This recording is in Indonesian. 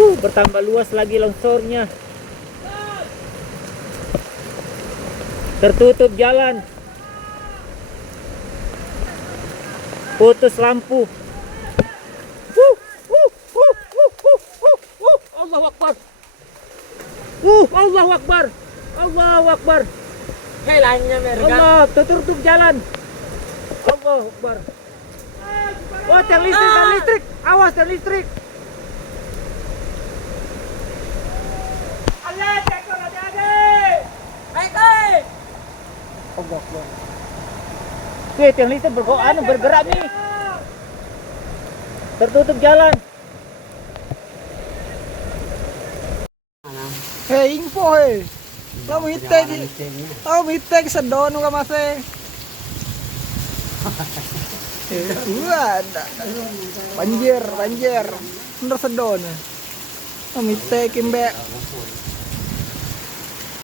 Bertambah luas lagi longsornya. Tertutup jalan. Putus lampu. Allahu Akbar. Allahu Akbar. Allahu Akbar. Kailannya mereka. Allah, tertutup jalan. Allahu Akbar. Oh, tiang listrik, tiang listrik. Awas, tiang listrik. Allah, cekor adik-adik. Baik. Allahu Akbar. Tiang listrik bergerak nih. Tertutup jalan. Info Tahu mitek sedon ka masih. Ada. Banjir. Bener sedon. Tahu mitek imbe.